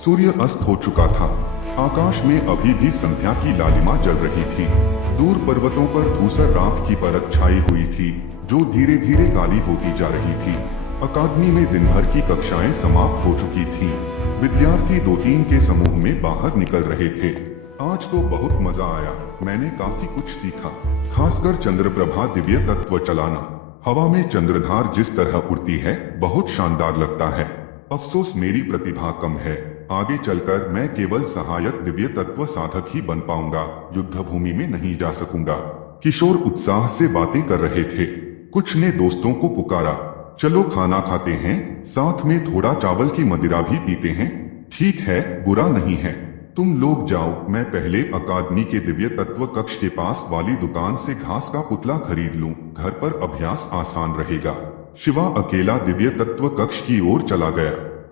सूर्य अस्त हो चुका था। आकाश में अभी भी संध्या की लालिमा जल रही थी। दूर पर्वतों पर धूसर राख की परत छाई हुई थी, जो धीरे धीरे काली होती जा रही थी। अकादमी में दिन भर की कक्षाएं समाप्त हो चुकी थीं। विद्यार्थी दो तीन के समूह में बाहर निकल रहे थे। आज तो बहुत मजा आया, मैंने काफी कुछ सीखा, खासकर चंद्रप्रभा दिव्य तत्व चलाना। हवा में चंद्रधार जिस तरह उड़ती है बहुत शानदार लगता है। अफसोस मेरी प्रतिभा कम है, आगे चलकर मैं केवल सहायक दिव्य तत्व साधक ही बन पाऊंगा, युद्ध भूमि में नहीं जा सकूंगा। किशोर उत्साह से बातें कर रहे थे। कुछ ने दोस्तों को पुकारा, चलो खाना खाते हैं, साथ में थोड़ा चावल की मदिरा भी पीते हैं। ठीक है, बुरा नहीं है, तुम लोग जाओ, मैं पहले अकादमी के दिव्य तत्व कक्ष के पास वाली दुकान से घास का पुतला खरीद लूं, घर पर अभ्यास आसान रहेगा। शिवा अकेला दिव्य तत्व कक्ष की ओर चला गया।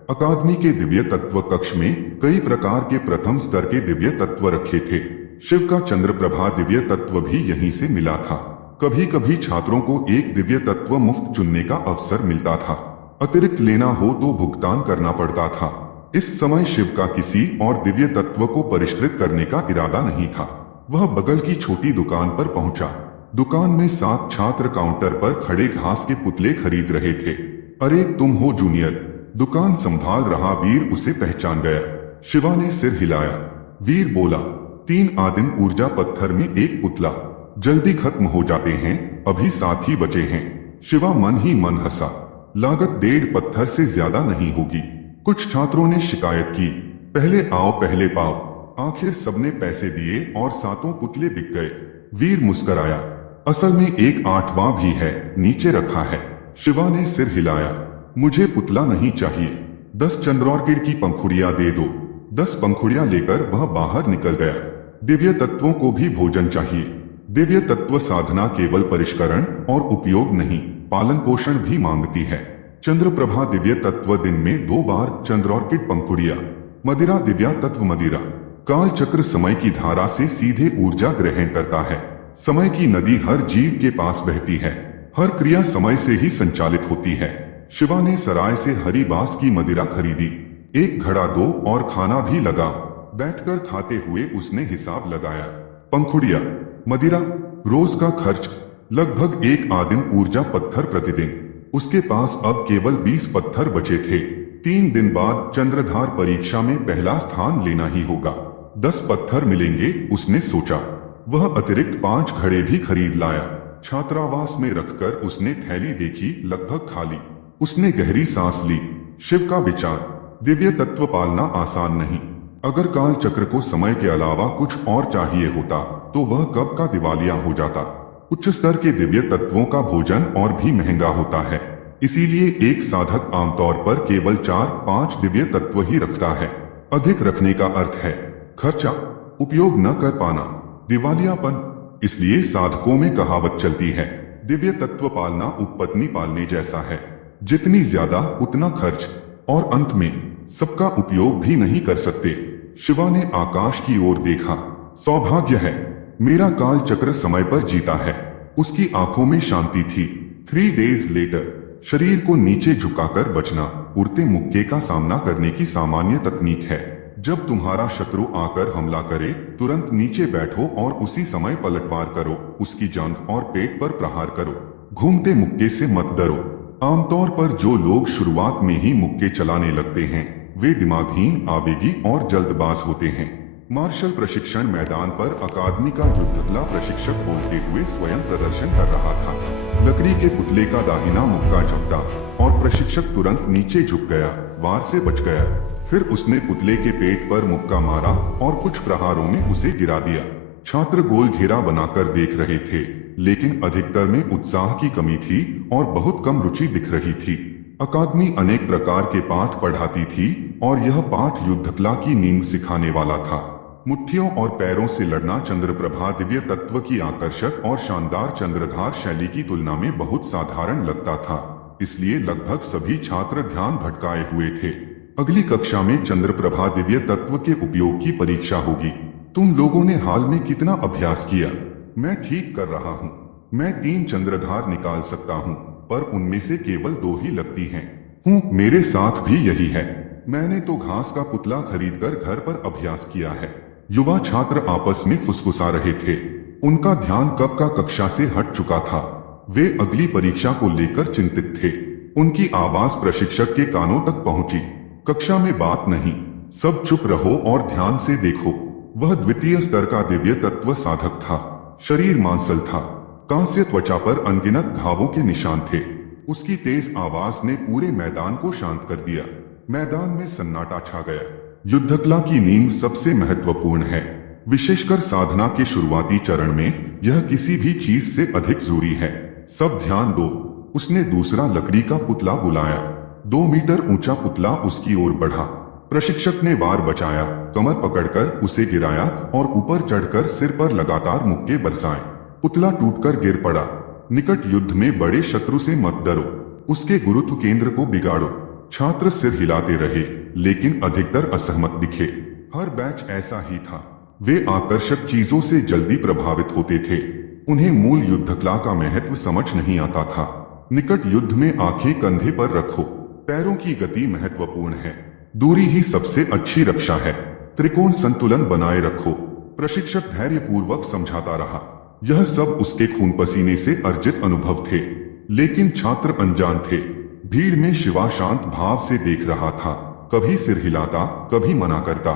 अकादमी के दिव्य तत्व कक्ष में कई प्रकार के प्रथम स्तर के दिव्य तत्व रखे थे। शिव का चंद्रप्रभा दिव्य तत्व भी यहीं से मिला था। कभी कभी छात्रों को एक दिव्य तत्व मुफ्त चुनने का अवसर मिलता था। अतिरिक्त लेना हो तो भुगतान करना पड़ता था। इस समय शिव का किसी और दिव्य तत्व को परिष्कृत करने का इरादा नहीं था। वह बगल की छोटी दुकान पर पहुंचा। दुकान में 7 छात्र काउंटर पर खड़े घास के पुतले खरीद रहे थे। अरे तुम हो जूनियर, दुकान संभाल रहा वीर उसे पहचान गया। शिवा ने सिर हिलाया। वीर बोला, 3 आदिम ऊर्जा पत्थर में एक पुतला, जल्दी खत्म हो जाते हैं, अभी 7 ही बचे हैं। शिवा मन ही मन हंसा, लागत 1.5 पत्थर से ज्यादा नहीं होगी। कुछ छात्रों ने शिकायत की, पहले आओ पहले पाओ। आखिर सबने पैसे दिए और 7 पुतले बिक गए। वीर मुस्कराया, असल में एक 8वां भी है, नीचे रखा है। शिवा ने सिर हिलाया, मुझे पुतला नहीं चाहिए, 10 चंद्रॉर्किड की पंखुड़ियां दे दो। 10 पंखुड़ियां लेकर वह बाहर निकल गया। दिव्य तत्वों को भी भोजन चाहिए। दिव्य तत्व साधना केवल परिष्करण और उपयोग नहीं, पालन पोषण भी मांगती है। चंद्रप्रभा दिव्य तत्व दिन में 2 बार चंद्रॉर्किड पंखुड़िया, मदिरा दिव्या तत्व मदिरा। काल चक्र समय की धारा से सीधे ऊर्जा ग्रहण करता है। समय की नदी हर जीव के पास बहती है, हर क्रिया समय से ही संचालित होती है। शिवा ने सराय से हरी बांस की मदिरा खरीदी, 1 घड़ा दो और खाना भी लगा। बैठकर खाते हुए उसने हिसाब लगाया। पंखुड़िया, मदिरा, रोज का खर्च लगभग 1 आदिम ऊर्जा पत्थर प्रतिदिन। उसके पास अब केवल 20 पत्थर बचे थे। 3 दिन बाद चंद्रधार परीक्षा में पहला स्थान लेना ही होगा। 10 पत्थर मिलेंगे, उसने सोचा। वह अतिरिक्त 5 घड़े भी खरीद लाया। छात्रावास में रखकर उसने थैली देखी, लगभग खाली। उसने गहरी सांस ली। शिव का विचार, दिव्य तत्व पालना आसान नहीं। अगर काल चक्र को समय के अलावा कुछ और चाहिए होता तो वह कब का दिवालिया हो जाता। उच्च स्तर के दिव्य तत्वों का भोजन और भी महंगा होता है, इसीलिए एक साधक आमतौर पर केवल 4-5 दिव्य तत्व ही रखता है। अधिक रखने का अर्थ है खर्चा, उपयोग न कर पाना, दिवालियापन। इसलिए साधकों में कहावत चलती है, दिव्य तत्व पालना उपपत्नी पालने जैसा है, जितनी ज्यादा उतना खर्च, और अंत में सबका उपयोग भी नहीं कर सकते। शिवा ने आकाश की ओर देखा, सौभाग्य है, मेरा काल चक्र समय पर जीता है। उसकी आंखों में शांति थी। 3 डेज लेटर, शरीर को नीचे झुकाकर बचना उड़ते मुक्के का सामना करने की सामान्य तकनीक है। जब तुम्हारा शत्रु आकर हमला करे, तुरंत नीचे बैठो और उसी समय पलटवार करो, उसकी जांघ और पेट पर प्रहार करो। घूमते मुक्के से मत डरो। आमतौर पर जो लोग शुरुआत में ही मुक्के चलाने लगते हैं वे दिमागहीन, आवेगी और जल्दबाज होते हैं। मार्शल प्रशिक्षण मैदान पर अकादमी का युद्धकला प्रशिक्षक बोलते हुए स्वयं प्रदर्शन कर रहा था। लकड़ी के पुतले का दाहिना मुक्का झपटा और प्रशिक्षक तुरंत नीचे झुक गया, वार से बच गया। फिर उसने पुतले के पेट पर मुक्का मारा और कुछ प्रहारों में उसे गिरा दिया। छात्र गोल घेरा बनाकर देख रहे थे, लेकिन अधिकतर में उत्साह की कमी थी और बहुत कम रुचि दिख रही थी। अकादमी अनेक प्रकार के पाठ पढ़ाती थी और यह पाठ युद्धकला की नींव सिखाने वाला था। मुट्ठियों और पैरों से लड़ना चंद्रप्रभा दिव्य तत्व की आकर्षक और शानदार चंद्रधार शैली की तुलना में बहुत साधारण लगता था, इसलिए लगभग सभी छात्र ध्यान भटकाए हुए थे। अगली कक्षा में चंद्रप्रभा दिव्य तत्व के उपयोग की परीक्षा होगी। तुम लोगों ने हाल में कितना अभ्यास किया? मैं ठीक कर रहा हूँ। मैं 3 चंद्रधार निकाल सकता हूँ, पर उनमें से केवल 2 ही लगती हैं। मेरे साथ भी यही है। मैंने तो घास का पुतला खरीदकर घर पर अभ्यास किया है। युवा छात्र आपस में फुसफुसा रहे थे। उनका ध्यान कब का कक्षा से हट चुका था। वे अगली परीक्षा को लेकर चिंतित थे। उनकी आवाज प्रशिक्षक के कानों तक पहुंची। कक्षा में बात नहीं, सब चुप रहो और ध्यान से देखो। वह द्वितीय स्तर का दिव्य तत्व साधक था। शरीर मांसल था, कांस्य त्वचा पर अनगिनत घावों के निशान थे। उसकी तेज आवाज ने पूरे मैदान को शांत कर दिया। मैदान में सन्नाटा छा गया। युद्धकला की नींव सबसे महत्वपूर्ण है, विशेषकर साधना के शुरुआती चरण में यह किसी भी चीज से अधिक जरूरी है। सब ध्यान दो। उसने दूसरा लकड़ी का पुतला बुलाया। 2 मीटर ऊंचा पुतला उसकी ओर बढ़ा। प्रशिक्षक ने वार बचाया, कमर पकड़कर उसे गिराया और ऊपर चढ़कर सिर पर लगातार मुक्के बरसाए। पुतला टूटकर गिर पड़ा। निकट युद्ध में बड़े शत्रु से मत डरो, उसके गुरुत्व केंद्र को बिगाड़ो। छात्र सिर हिलाते रहे, लेकिन अधिकतर असहमत दिखे। हर बैच ऐसा ही था। वे आकर्षक चीजों से जल्दी प्रभावित होते थे। उन्हें मूल युद्धकला का महत्व समझ नहीं आता था। निकट युद्ध में आंखें कंधे पर रखो, पैरों की गति महत्वपूर्ण है, दूरी ही सबसे अच्छी रक्षा है। त्रिकोण संतुलन बनाए रखो, प्रशिक्षक धैर्यपूर्वक समझाता रहा। यह सब उसके खून पसीने से अर्जित अनुभव थे, लेकिन छात्र अनजान थे। भीड़ में शिवा शांत भाव से देख रहा था, कभी सिर हिलाता, कभी मना करता।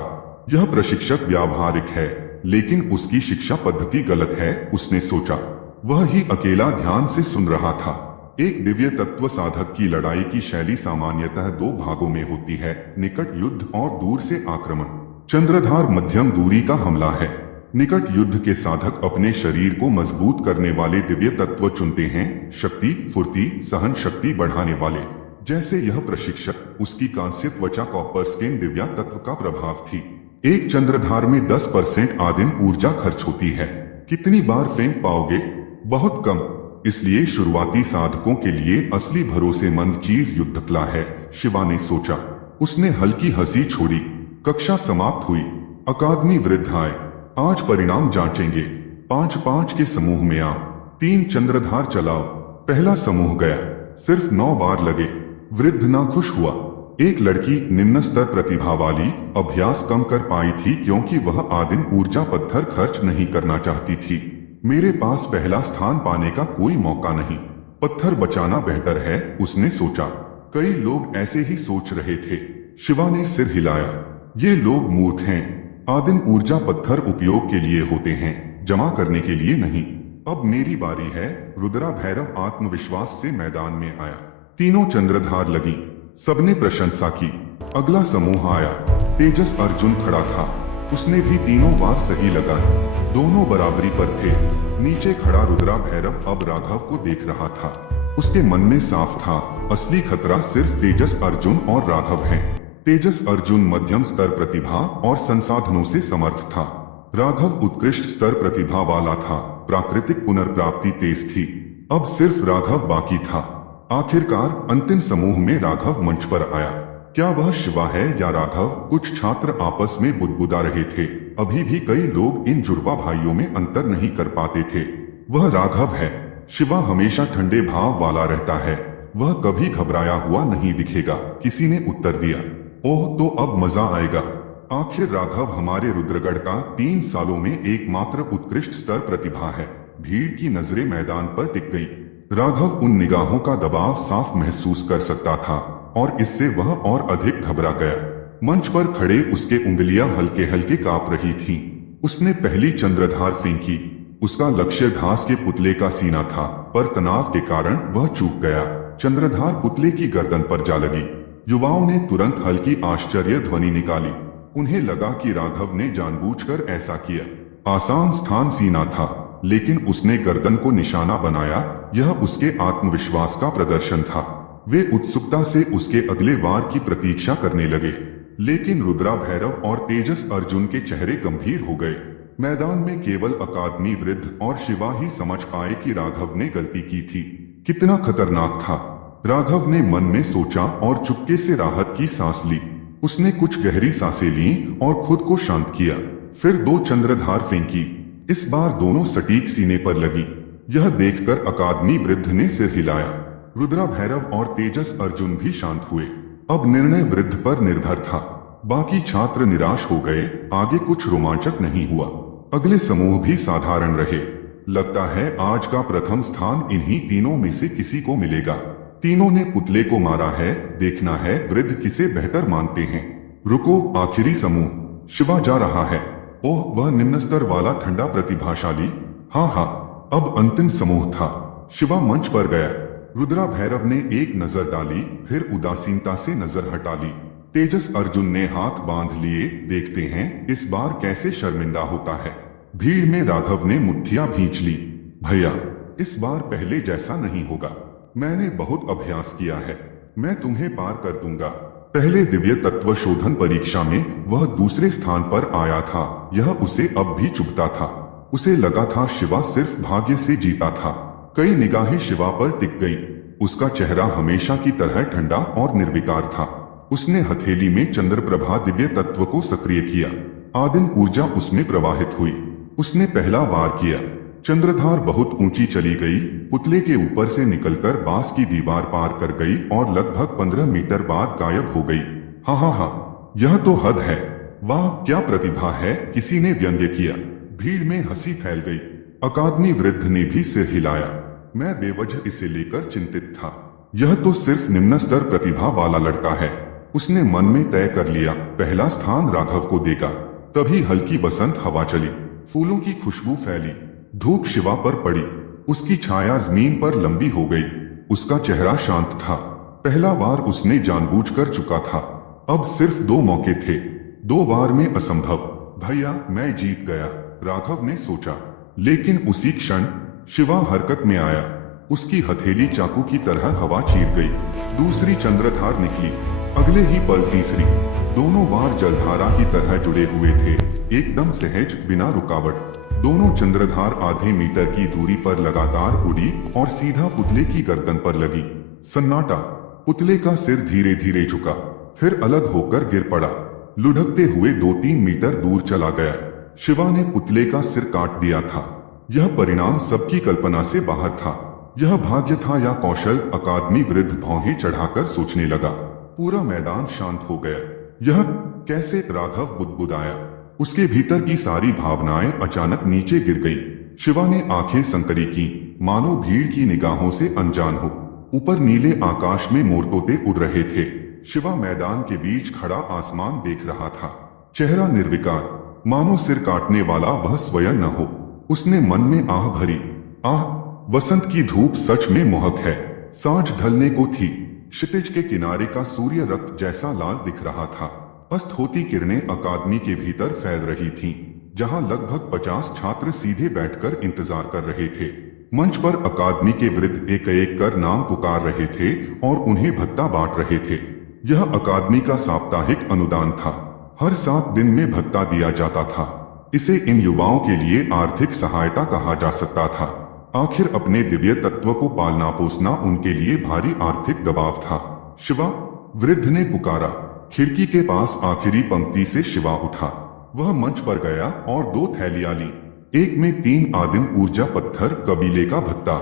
यह प्रशिक्षक व्यावहारिक है, लेकिन उसकी शिक्षा पद्धति गलत है, उसने सोचा। वह ही अकेला ध्यान से सुन रहा था। एक दिव्य तत्व साधक की लड़ाई की शैली सामान्यतः 2 भागों में होती है, निकट युद्ध और दूर से आक्रमण। चंद्रधार मध्यम दूरी का हमला है। निकट युद्ध के साधक अपने शरीर को मजबूत करने वाले दिव्य तत्व चुनते हैं, शक्ति, फुर्ती, सहन शक्ति बढ़ाने वाले। जैसे यह प्रशिक्षक, उसकी कांस्य त्वचा कॉपर स्किन दिव्या तत्व का प्रभाव थी। एक चंद्रधार में 10% आदिम ऊर्जा खर्च होती है। कितनी बार फेंक पाओगे? बहुत कम। इसलिए शुरुआती साधकों के लिए असली भरोसेमंद चीज युद्धकला है, शिवा ने सोचा। उसने हल्की हंसी छोड़ी। कक्षा समाप्त हुई। अकादमी वृद्ध आए। आज परिणाम जांचेंगे। 5-5 के समूह में आओ। 3 चंद्रधार चलाओ। पहला समूह गया, सिर्फ 9 बार लगे। वृद्ध ना खुश हुआ। एक लड़की निम्न स्तर प्रतिभा वाली अभ्यास कम कर पाई थी क्योंकि वह आदिम ऊर्जा पत्थर खर्च नहीं करना चाहती थी। मेरे पास पहला स्थान पाने का कोई मौका नहीं, पत्थर बचाना बेहतर है, उसने सोचा। कई लोग ऐसे ही सोच रहे थे। शिवा ने सिर हिलाया। ये लोग मूर्ख हैं। आदिम ऊर्जा पत्थर उपयोग के लिए होते हैं, जमा करने के लिए नहीं। अब मेरी बारी है। रुद्रा भैरव आत्मविश्वास से मैदान में आया। तीनों चंद्रधार लगी। सबने प्रशंसा की। अगला समूह आया। तेजस अर्जुन खड़ा था। उसने भी तीनों बार सही लगाए। दोनों बराबरी पर थे। नीचे खड़ा रुद्रा भैरव अब राघव को देख रहा था। उसके मन में साफ था, असली खतरा सिर्फ तेजस अर्जुन और राघव है। तेजस अर्जुन मध्यम स्तर प्रतिभा और संसाधनों से समर्थ था। राघव उत्कृष्ट स्तर प्रतिभा वाला था, प्राकृतिक पुनर्प्राप्ति तेज थी। अब सिर्फ राघव बाकी था। आखिरकार अंतिम समूह में राघव मंच पर आया। क्या वह शिवा है या राघव? कुछ छात्र आपस में बुदबुदा रहे थे। अभी भी कई लोग इन जुड़वा भाइयों में अंतर नहीं कर पाते थे। वह राघव है। शिवा हमेशा ठंडे भाव वाला रहता है, वह कभी घबराया हुआ नहीं दिखेगा, किसी ने उत्तर दिया। ओह, तो अब मजा आएगा। आखिर राघव हमारे रुद्रगढ़ का 3 सालों में एकमात्र उत्कृष्ट स्तर प्रतिभा है। भीड़ की नजरें मैदान पर टिक गई। राघव उन निगाहों का दबाव साफ महसूस कर सकता था और इससे वह और अधिक घबरा गया। मंच पर खड़े उसके उंगलियां हल्के हल्के कांप रही थीं। उसने पहली चंद्रधार फेंकी। उसका लक्ष्य घास के पुतले का सीना था, पर तनाव के कारण वह चूक गया। चंद्रधार पुतले की गर्दन पर जा लगी। युवाओं ने तुरंत हल्की आश्चर्य ध्वनि निकाली। उन्हें लगा कि राघव ने जानबूझकर ऐसा किया। आसान स्थान सीना था, लेकिन उसने गर्दन को निशाना बनाया। यह उसके आत्मविश्वास का प्रदर्शन था। वे उत्सुकता से उसके अगले वार की प्रतीक्षा करने लगे, लेकिन रुद्रा भैरव और तेजस अर्जुन के चेहरे गंभीर हो गए। मैदान में केवल अकादमी वृद्ध और शिवा ही समझ पाए कि राघव ने गलती की थी। कितना खतरनाक था, राघव ने मन में सोचा और चुपके से राहत की सांस ली। उसने कुछ गहरी सांसें ली और खुद को शांत किया। फिर 2 चंद्रधार फेंकी। इस बार दोनों सटीक सीने पर लगी। यह देखकर अकादमी वृद्ध ने सिर हिलाया। रुद्रा भैरव और तेजस अर्जुन भी शांत हुए। अब निर्णय वृद्ध पर निर्भर था। बाकी छात्र निराश हो गए, आगे कुछ रोमांचक नहीं हुआ। अगले समूह भी साधारण रहे। लगता है आज का प्रथम स्थान इन्हीं तीनों में से किसी को मिलेगा। तीनों ने पुतले को मारा है, देखना है वृद्ध किसे बेहतर मानते हैं। रुको, आखिरी समूह। शिवा जा रहा है। ओह, वह निम्न स्तर वाला ठंडा प्रतिभाशाली। हाँ हाँ, अब अंतिम समूह था। शिवा मंच पर गया। रुद्रा भैरव ने एक नजर डाली, फिर उदासीनता से नजर हटा ली। तेजस अर्जुन ने हाथ बांध लिए, देखते हैं इस बार कैसे शर्मिंदा होता है। भीड़ में राघव ने मुट्ठियां भींच ली। भैया, इस बार पहले जैसा नहीं होगा। मैंने बहुत अभ्यास किया है, मैं तुम्हें पार कर दूंगा। पहले दिव्य तत्व शोधन परीक्षा में वह दूसरे स्थान पर आया था, यह उसे अब भी चुभता था। उसे लगा था शिवा सिर्फ भाग्य से जीता था। कई निगाहें शिवा पर टिक गई। उसका चेहरा हमेशा की तरह ठंडा और निर्विकार था। उसने हथेली में चंद्रप्रभा दिव्य तत्व को सक्रिय किया। आदिम ऊर्जा उसमें प्रवाहित हुई। उसने पहला वार किया। चंद्रधार बहुत ऊंची चली गई, पुतले के ऊपर से निकलकर बांस की दीवार पार कर गई और लगभग 15 मीटर बाद गायब हो गई। हाँ हाँ हाँ, यह तो हद है। वाह, क्या प्रतिभा है, किसी ने व्यंग्य किया। भीड़ में हंसी फैल गई। अकादमी वृद्ध ने भी सिर हिलाया। मैं बेवजह इसे लेकर चिंतित था। यह तो सिर्फ निम्न स्तर प्रतिभा वाला लड़का है। उसने मन में तय कर लिया, पहला स्थान राघव को देगा। तभी हल्की बसंत हवा चली, फूलों की खुशबू फैली। धूप शिवा पर पड़ी, उसकी छाया जमीन पर लंबी हो गई। उसका चेहरा शांत था। पहला बार उसने जानबूझकर चुका था। अब सिर्फ 2 मौके थे, 2 बार में असंभव। भैया, मैं जीत गया, राघव ने सोचा। लेकिन उसी क्षण शिवा हरकत में आया। उसकी हथेली चाकू की तरह हवा चीर गई। दूसरी चंद्रधार निकली, अगले ही पल तीसरी। दोनों बार जलधारा की तरह जुड़े हुए थे, एकदम सहज, बिना रुकावट। दोनों चंद्रधार आधे मीटर की दूरी पर लगातार उड़ी और सीधा पुतले की गर्दन पर लगी। सन्नाटा। पुतले का सिर धीरे धीरे झुका, फिर अलग होकर गिर पड़ा। लुढ़कते हुए 2-3 मीटर दूर चला गया। शिवा ने पुतले का सिर काट दिया था। यह परिणाम सबकी कल्पना से बाहर था। यह भाग्य था या कौशल? अकादमी वृद्ध भौहें चढ़ाकर सोचने लगा। पूरा मैदान शांत हो गया। यह कैसे? राघव बुदबुदाया। उसके भीतर की सारी भावनाएं अचानक नीचे गिर गई। शिवा ने आंखें संकरी की, मानो भीड़ की निगाहों से अनजान हो। ऊपर नीले आकाश में मोरतोते उड़ रहे थे। शिवा मैदान के बीच खड़ा आसमान देख रहा था। चेहरा निर्विकार, मानो सिर काटने वाला वह स्वयं न हो। उसने मन में आह भरी। आह, वसंत की धूप सच में मोहक है। सांझ ढलने को थी। क्षितिज के किनारे का सूर्य रक्त जैसा लाल दिख रहा था। अस्त होती किरणें अकादमी के भीतर फैल रही थीं, जहां लगभग 50 छात्र सीधे बैठकर इंतजार कर रहे थे। मंच पर अकादमी के वृद्ध एक एक कर नाम पुकार रहे थे और उन्हें भत्ता बांट रहे थे। यह अकादमी का साप्ताहिक अनुदान था। हर 7 दिन में भत्ता दिया जाता था। इसे इन युवाओं के लिए आर्थिक सहायता कहा जा सकता था। आखिर अपने दिव्य तत्व को पालना पोसना उनके लिए भारी आर्थिक दबाव था। शिवा, वृद्ध ने पुकारा। खिड़की के पास आखिरी पंक्ति से शिवा उठा। वह मंच पर गया और 2 थैलियां ली। एक में 3 आदिम ऊर्जा पत्थर, कबीले का भत्ता।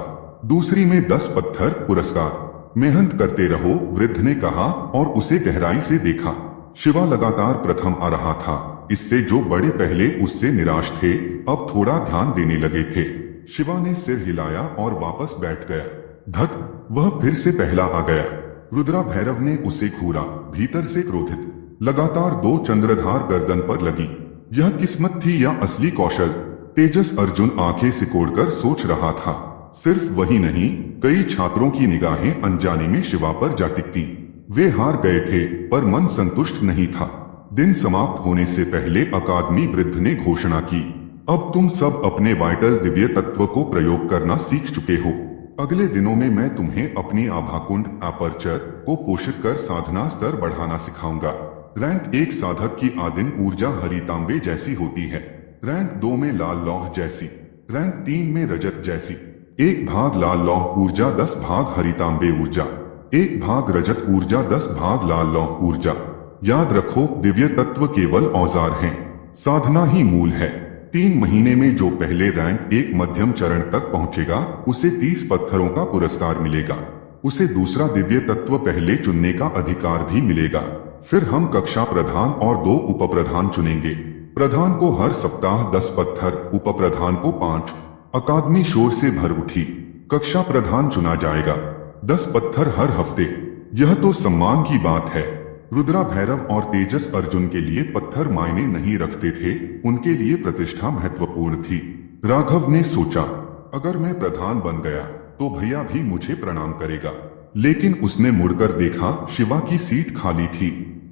दूसरी में 10 पत्थर, पुरस्कार। मेहनत करते रहो, वृद्ध ने कहा और उसे गहराई से देखा। शिवा लगातार प्रथम आ रहा था। इससे जो बड़े पहले उससे निराश थे, अब थोड़ा ध्यान देने लगे थे। शिवा ने सिर हिलाया और वापस बैठ गया। धत, वह फिर से पहला आ गया। रुद्रा भैरव ने उसे घूरा, भीतर से क्रोधित। लगातार 2 चंद्रधार गर्दन पर लगी। यह किस्मत थी या असली कौशल? तेजस अर्जुन आंखें सिकोड़कर सोच रहा था। सिर्फ वही नहीं, कई छात्रों की निगाहें अनजाने में शिवा पर जा टिकती। वे हार गए थे, पर मन संतुष्ट नहीं था। दिन समाप्त होने से पहले अकादमी वृद्ध ने घोषणा की, अब तुम सब अपने वाइटल दिव्य तत्व को प्रयोग करना सीख चुके हो। अगले दिनों में मैं तुम्हें अपनी आभाकुंड अपर्चर को पोषित कर साधना स्तर बढ़ाना सिखाऊंगा। रैंक 1 साधक की आदिम ऊर्जा हरी तांबे जैसी होती है। रैंक 2 में लाल लौह जैसी। रैंक 3 में रजत जैसी। 1 भाग लाल लौह ऊर्जा 10 भाग हरी तांबे ऊर्जा। 1 भाग रजत ऊर्जा 10 भाग लाल लौह ऊर्जा। याद रखो, दिव्य तत्व केवल औजार हैं, साधना ही मूल है। 3 महीने में जो पहले रैंक 1 मध्यम चरण तक पहुंचेगा, उसे 30 पत्थरों का पुरस्कार मिलेगा। उसे दूसरा दिव्य तत्व पहले चुनने का अधिकार भी मिलेगा। फिर हम कक्षा प्रधान और 2 उप प्रधान चुनेंगे। प्रधान को हर सप्ताह 10 पत्थर, उप प्रधान को 5। अकादमी शोर से भर उठी। कक्षा प्रधान चुना जाएगा, 10 पत्थर हर हफ्ते। यह तो सम्मान की बात है। रुद्रा भैरव और तेजस अर्जुन के लिए पत्थर मायने नहीं रखते थे, उनके लिए प्रतिष्ठा महत्वपूर्ण थी। राघव ने सोचा, अगर मैं प्रधान बन गया तो भैया भी मुझे प्रणाम करेगा। लेकिन उसने मुड़कर देखा, शिवा की सीट खाली थी।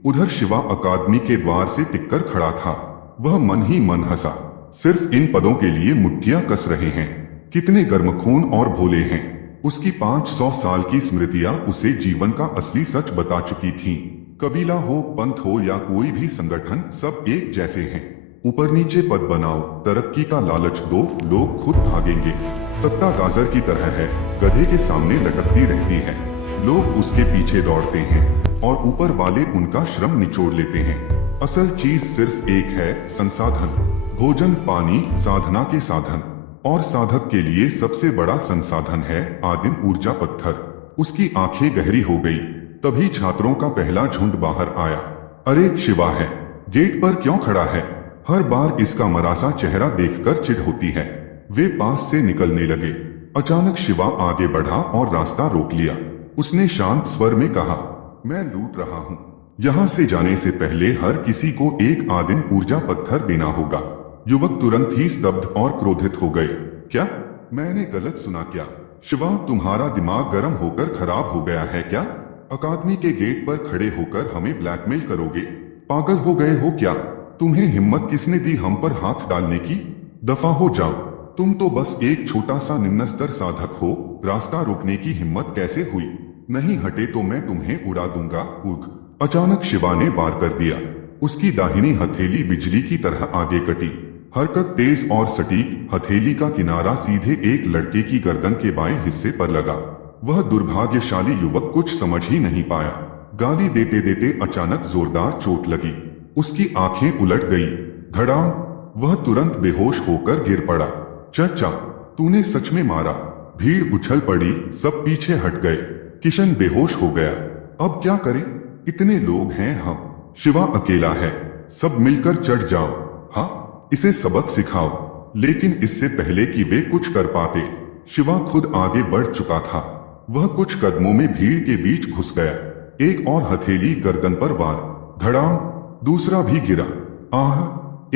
उधर शिवा अकादमी के द्वार से टिककर खड़ा था। वह मन ही मन हंसा। सिर्फ इन पदों के लिए मुट्ठियां कस रहे हैं। कितने गर्मखून और भोले हैं। उसकी 500 साल की स्मृतियां उसे जीवन का असली सच बता चुकी थीं। कबीला हो, पंथ हो या कोई भी संगठन, सब एक जैसे हैं। ऊपर नीचे पद बनाओ, तरक्की का लालच दो, लोग खुद भागेंगे। सत्ता गाजर की तरह है, गधे के सामने लटकती रहती है। लोग उसके पीछे दौड़ते हैं और ऊपर वाले उनका श्रम निचोड़ लेते हैं। असल चीज सिर्फ एक है, संसाधन। भोजन, पानी, साधना के साधन। और साधक के लिए सबसे बड़ा संसाधन है आदिम ऊर्जा, पत्थर। उसकी आंखें गहरी हो गई। तभी छात्रों का पहला झुंड बाहर आया। अरे शिवा है, गेट पर क्यों खड़ा है? हर बार इसका मरासा चेहरा देखकर चिढ़ होती है। वे पास से निकलने लगे। अचानक शिवा आगे बढ़ा और रास्ता रोक लिया। उसने शांत स्वर में कहा, मैं लूट रहा हूँ। यहाँ से जाने से पहले हर किसी को एक आदिम ऊर्जा पत्थर देना होगा। युवक तुरंत ही स्तब्ध और क्रोधित हो गए। क्या? मैंने गलत सुना क्या? शिवा, तुम्हारा दिमाग गर्म होकर खराब हो गया है क्या? अकादमी के गेट पर खड़े होकर हमें ब्लैकमेल करोगे? पागल हो गए हो क्या? तुम्हें हिम्मत किसने दी हम पर हाथ डालने की? दफा हो जाओ। तुम तो बस एक छोटा सा निम्न स्तर साधक हो। रास्ता रोकने की हिम्मत कैसे हुई? नहीं हटे तो मैं तुम्हें उड़ा दूंगा। उग। अचानक शिवा ने वार कर दिया। उसकी दाहिनी हथेली बिजली की तरह आगे कटी। हरकत तेज और सटीक। हथेली का किनारा सीधे एक लड़के की गर्दन के बाएं हिस्से पर लगा। वह दुर्भाग्यशाली युवक कुछ समझ ही नहीं पाया। गाली देते देते अचानक जोरदार चोट लगी। उसकी आंखें उलट गई। धड़ाम। वह तुरंत बेहोश होकर गिर पड़ा। चाचा, तूने सच में मारा? भीड़ उछल पड़ी, सब पीछे हट गए। किशन बेहोश हो गया। अब क्या करें? इतने लोग हैं हम, शिवा अकेला है। सब मिलकर चढ़ जाओ। हाँ, इसे सबक सिखाओ। लेकिन इससे पहले कि वे कुछ कर पाते, शिवा खुद आगे बढ़ चुका था। वह कुछ कदमों में भीड़ के बीच घुस गया। एक और हथेली गर्दन पर वार। धड़ाम। दूसरा भी गिरा। आह!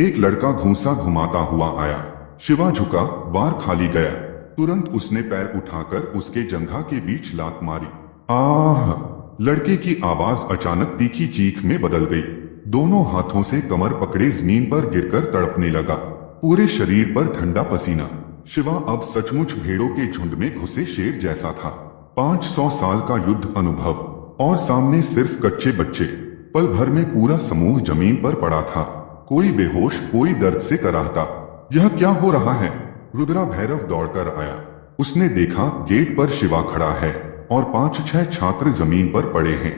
एक लड़का घूंसा घुमाता हुआ आया। शिवा झुका, वार खाली गया। तुरंत उसने पैर उठाकर उसके जंघा के बीच लात मारी। आह! लड़के की आवाज अचानक तीखी चीख में बदल गई। दोनों हाथों से कमर पकड़े जमीन पर गिरकर तड़पने लगा। पूरे शरीर पर ठंडा पसीना। शिवा अब सचमुच भेड़ों के झुंड में घुसे शेर जैसा था। 500 साल का युद्ध अनुभव और सामने सिर्फ कच्चे बच्चे। पल भर में पूरा समूह जमीन पर पड़ा था। कोई बेहोश, कोई दर्द से कराहता। यह क्या हो रहा है? रुद्रा भैरव दौड़कर आया। उसने देखा गेट पर शिवा खड़ा है और 5-6 छात्र जमीन पर पड़े हैं।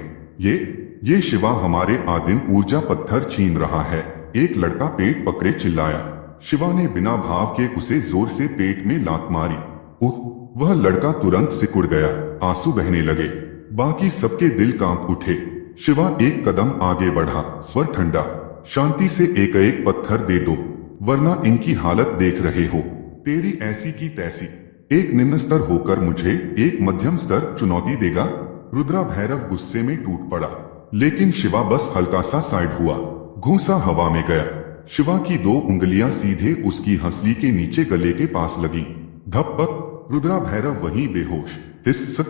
ये शिवा हमारे आदिम ऊर्जा पत्थर छीन रहा है। एक लड़का पेट पकड़े चिल्लाया। शिवा ने बिना भाव के उसे जोर से पेट में लात मारी। उह! वह लड़का तुरंत सिकुड़ गया, आंसू बहने लगे। बाकी सबके दिल कांप उठे। शिवा एक कदम आगे बढ़ा, स्वर ठंडा। शांति से एक पत्थर दे दो, वरना इनकी हालत देख रहे हो। तेरी ऐसी की तैसी। एक निम्न स्तर होकर मुझे एक मध्यम स्तर चुनौती देगा? रुद्रा भैरव गुस्से में टूट पड़ा। लेकिन शिवा बस हल्का सा साइड हुआ। घूंसा हवा में गया। शिवा की 2 उंगलियां सीधे उसकी हंसली के नीचे गले के पास लगी। धपक। रुद्रा भैरव वहीं बेहोश। हिस्स।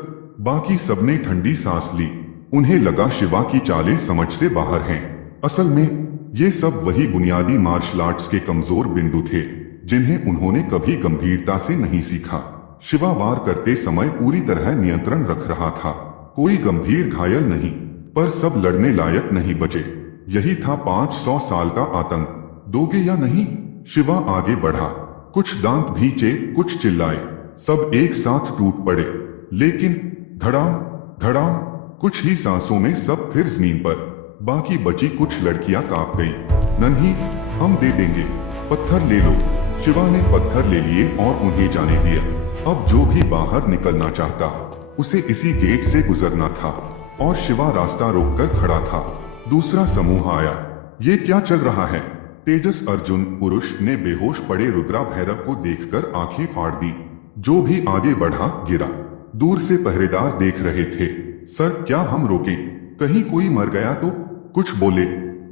बाकी सबने ठंडी सांस ली। उन्हें लगा शिवा की चालें समझ से बाहर हैं। असल में ये सब वही बुनियादी मार्शल आर्ट्स के कमजोर बिंदु थे जिन्हें उन्होंने कभी गंभीरता से नहीं सीखा। शिवा वार करते समय पूरी तरह नियंत्रण रख रहा था। कोई गंभीर घायल नहीं, पर सब लड़ने लायक नहीं बचे। यही था 500 साल का आतंक। दोगे या नहीं? शिवा आगे बढ़ा। कुछ दांत भींचे, कुछ चिल्लाए। सब एक साथ टूट पड़े। लेकिन धड़ाम धड़ाम, कुछ ही सांसों में सब फिर जमीन पर। बाकी बची कुछ लड़कियां कांप गईं। नन्ही, हम दे देंगे, पत्थर ले लो। शिवा ने पत्थर ले लिए और उन्हें जाने दिया। अब जो भी बाहर निकलना चाहता उसे इसी गेट से गुजरना था और शिवा रास्ता रोककर खड़ा था। दूसरा समूह आया। ये क्या चल रहा है? तेजस अर्जुन पुरुष ने बेहोश पड़े रुद्रा भैरव को देखकर आंखें फाड़ दी। जो भी आगे बढ़ा गिरा। दूर से पहरेदार देख रहे थे। सर, क्या हम रोकें? कहीं कोई मर गया तो? कुछ बोले।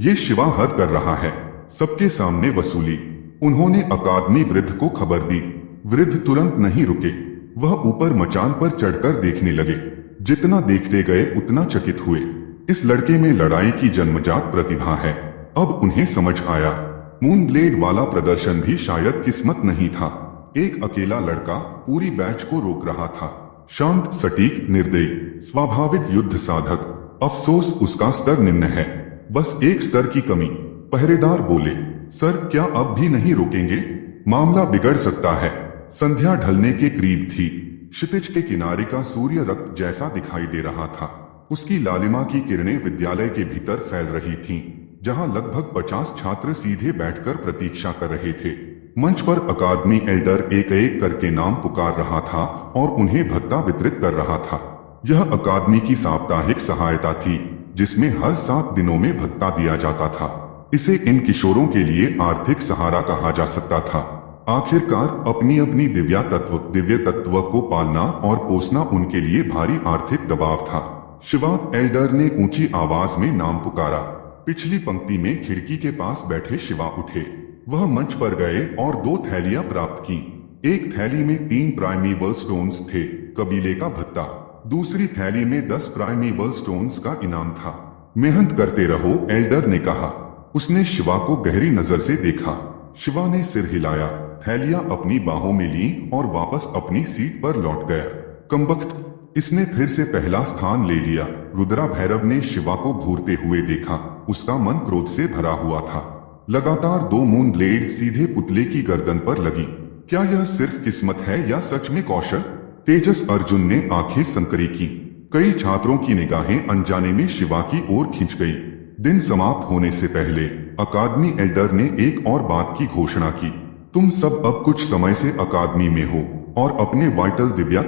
ये शिवा हद कर रहा है। सबके सामने वसूली। उन्होंने अकादमी वृद्ध को खबर दी। वृद्ध तुरंत नहीं रुके। वह ऊपर मचान पर चढ़कर देखने लगे। जितना देखते गए उतना चकित हुए। इस लड़के में लड़ाई की जन्मजात प्रतिभा है। अब उन्हें समझ आया। मून ब्लेड वाला प्रदर्शन भी शायद किस्मत नहीं था। एक अकेला लड़का पूरी बैच को रोक रहा था। शांत, सटीक, निर्दयी, स्वाभाविक युद्ध साधक। अफसोस उसका स्तर निम्न है। बस एक स्तर की कमी। पहरेदार बोले, सर, क्या अब भी नहीं रोकेंगे? मामला बिगड़ सकता है। संध्या ढलने के करीब थी। क्षितिज के किनारे का सूर्य रक्त जैसा दिखाई दे रहा था। उसकी लालिमा की किरणें विद्यालय के भीतर फैल रही थीं, जहां लगभग 50 छात्र सीधे बैठकर प्रतीक्षा कर रहे थे। मंच पर अकादमी एल्डर एक एक करके नाम पुकार रहा था और उन्हें भत्ता वितरित कर रहा था। यह अकादमी की साप्ताहिक सहायता थी, जिसमें हर 7 दिनों में भत्ता दिया जाता था। इसे इन किशोरों के लिए आर्थिक सहारा कहा जा सकता था। आखिरकार अपनी अपनी दिव्य तत्व को पालना और पोसना उनके लिए भारी आर्थिक दबाव था। शिवा एल्डर ने ऊंची आवाज में नाम पुकारा। पिछली पंक्ति में खिड़की के पास बैठे शिवा उठे। वह मंच पर गए और 2 थैलियां प्राप्त की। एक थैली में 3 प्राइमेबल स्टोन्स थे, कबीले का भत्ता। दूसरी थैली में 10 प्राइमेबल स्टोन्स का इनाम था। मेहनत करते रहो, एल्डर ने कहा। उसने शिवा को गहरी नजर से देखा। शिवा ने सिर हिलाया, थैलियां अपनी बाहों में ली और वापस अपनी सीट पर लौट गया। कमबख्त, इसने फिर से पहला स्थान ले लिया। रुद्रा भैरव ने शिवा को घूरते हुए देखा। उसका मन क्रोध से भरा हुआ था। लगातार 2 मून ब्लेड सीधे पुतले की गर्दन पर लगी। क्या यह सिर्फ किस्मत है या सच में कौशल? तेजस अर्जुन ने आंखें संकरी की। कई छात्रों की निगाहें अनजाने में शिवा की ओर खिंच गई। दिन समाप्त होने से पहले अकादमी एल्डर ने एक और बात की घोषणा की। तुम सब अब कुछ समय से अकादमी में हो और अपने वाइटल दिव्य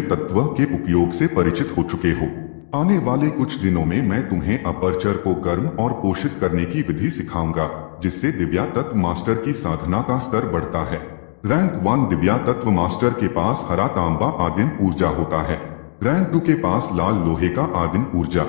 तत्व के उपयोग से परिचित हो चुके हो। आने वाले कुछ दिनों में मैं तुम्हें अपर्चर को गर्म और पोषित करने की विधि सिखाऊंगा, जिससे दिव्या तत्व मास्टर की साधना का स्तर बढ़ता है। रैंक 1 दिव्या तत्व मास्टर के पास हरा तांबा आदिम ऊर्जा होता है। रैंक 2 के पास लाल लोहे का आदिम ऊर्जा।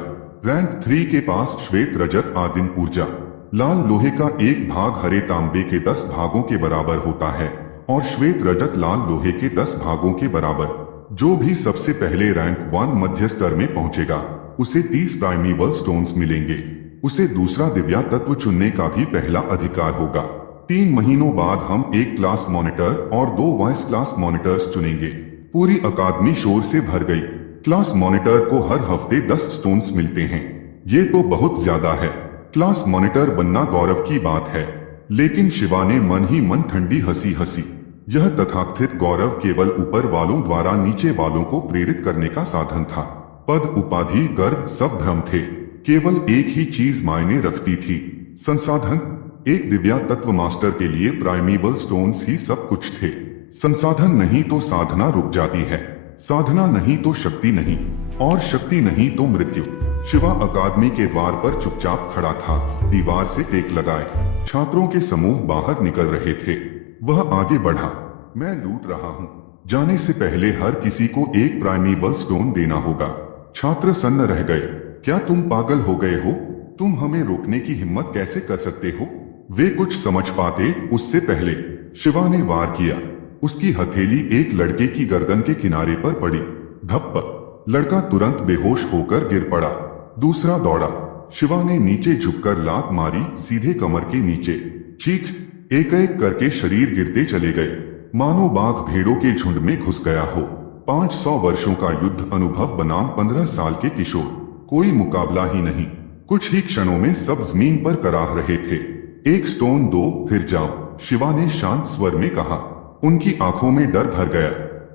रैंक 3 के पास श्वेत रजत आदिम ऊर्जा। लाल लोहे का 1 भाग हरे तांबे के 10 भागों के बराबर होता है और श्वेत रजत लाल लोहे के 10 भागों के बराबर। जो भी सबसे पहले रैंक 1 मध्य स्तर में पहुंचेगा, उसे 30 प्राइमेबल स्टोन्स मिलेंगे। उसे दूसरा दिव्या तत्व चुनने का भी पहला अधिकार होगा। 3 महीनों बाद हम एक क्लास मॉनिटर और 2 वाइस क्लास मॉनिटर्स चुनेंगे। पूरी अकादमी शोर से भर गई। क्लास मॉनिटर को हर हफ्ते 10 स्टोन्स मिलते हैं। ये तो बहुत ज्यादा है। क्लास मॉनिटर बनना गौरव की बात है। लेकिन शिवा ने मन ही मन ठंडी हंसी हंसी। यह तथाकथित गौरव केवल ऊपर वालों द्वारा नीचे वालों को प्रेरित करने का साधन था। पद, उपाधि, गर्व सब भ्रम थे। केवल एक ही चीज मायने रखती थी, संसाधन। एक दिव्या तत्व मास्टर के लिए प्राइमेबल स्टोन्स ही सब कुछ थे। संसाधन नहीं तो साधना रुक जाती है। साधना नहीं तो शक्ति नहीं, और शक्ति नहीं तो मृत्यु। शिवा अकादमी के द्वार पर चुपचाप खड़ा था, दीवार से टेक लगाए। छात्रों के समूह बाहर निकल रहे थे। वह आगे बढ़ा। मैं लूट रहा हूँ। जाने से पहले हर किसी को एक प्राइमेबल स्टोन देना होगा। छात्र सन्न रह गए। क्या तुम पागल हो गए हो? तुम हमें रोकने की हिम्मत कैसे कर सकते हो? वे कुछ समझ पाते उससे पहले शिवा ने वार किया। उसकी हथेली एक लड़के की गर्दन के किनारे पर पड़ी। धप्प। लड़का तुरंत बेहोश होकर गिर पड़ा। दूसरा दौड़ा। शिवा ने नीचे झुककर लात मारी, सीधे कमर के नीचे। चीख। एक एक करके शरीर गिरते चले गए, मानो बाघ भेड़ों के झुंड में घुस गया हो। 500 वर्षों का युद्ध अनुभव बनाम 15 साल के किशोर, कोई मुकाबला ही नहीं। कुछ ही क्षणों में सब जमीन पर कराह रहे थे। एक स्टोन दो, फिर जाओ, शिवा ने शांत स्वर में कहा। उनकी आंखों में डर भर गया।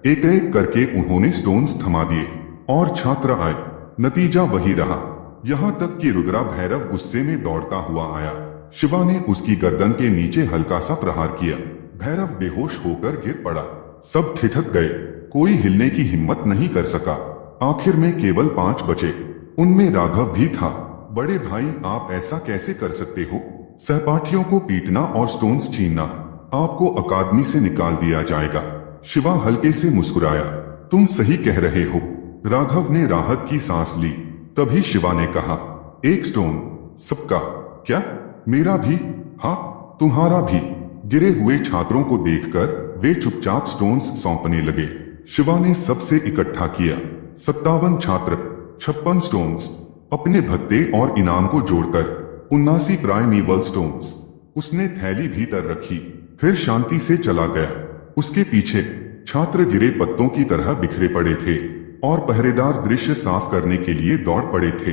एक एक करके उन्होंने स्टोन्स थमा दिए और छात्र आए। नतीजा वही रहा। यहाँ तक कि रुद्रा भैरव गुस्से में दौड़ता हुआ आया। शिवा ने उसकी गर्दन के नीचे हल्का सा प्रहार किया। भैरव बेहोश होकर गिर पड़ा। सब ठिठक गए। कोई हिलने की हिम्मत नहीं कर सका। आखिर में केवल 5 बचे। उनमें राघव भी था। बड़े भाई, आप ऐसा कैसे कर सकते हो? सहपाठियों को पीटना और स्टोन्स छीनना, आपको अकादमी से निकाल दिया जाएगा। शिवा हल्के से मुस्कुराया। तुम सही कह रहे हो। राघव ने राहत की सांस ली। तभी शिवा ने कहा, एक स्टोन सबका? क्या मेरा भी? हाँ, तुम्हारा भी। गिरे हुए छात्रों को देखकर वे चुपचाप स्टोन्स सौंपने लगे। शिवा ने सबसे इकट्ठा किया। 57 छात्र, 56 स्टोन्स। अपने भत्ते और इनाम को जोड़कर 79 प्राइमेवल स्टोन्स। उसने थैली भीतर रखी, फिर शांति से चला गया। उसके पीछे छात्र गिरे पत्तों की तरह बिखरे पड़े थे और पहरेदार दृश्य साफ करने के लिए दौड़ पड़े थे।